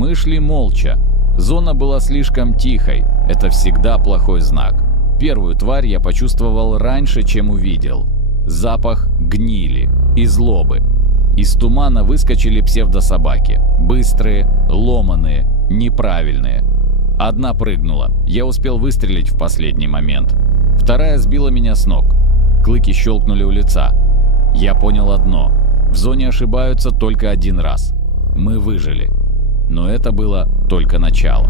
Мы шли молча. Зона была слишком тихой. Это всегда плохой знак. Первую тварь я почувствовал раньше, чем увидел. Запах гнили и злобы. Из тумана выскочили псевдособаки. Быстрые, ломаные, неправильные. Одна прыгнула. Я успел выстрелить в последний момент. Вторая сбила меня с ног. Клыки щелкнули у лица. Я понял одно. В зоне ошибаются только один раз. Мы выжили. Но это было только начало.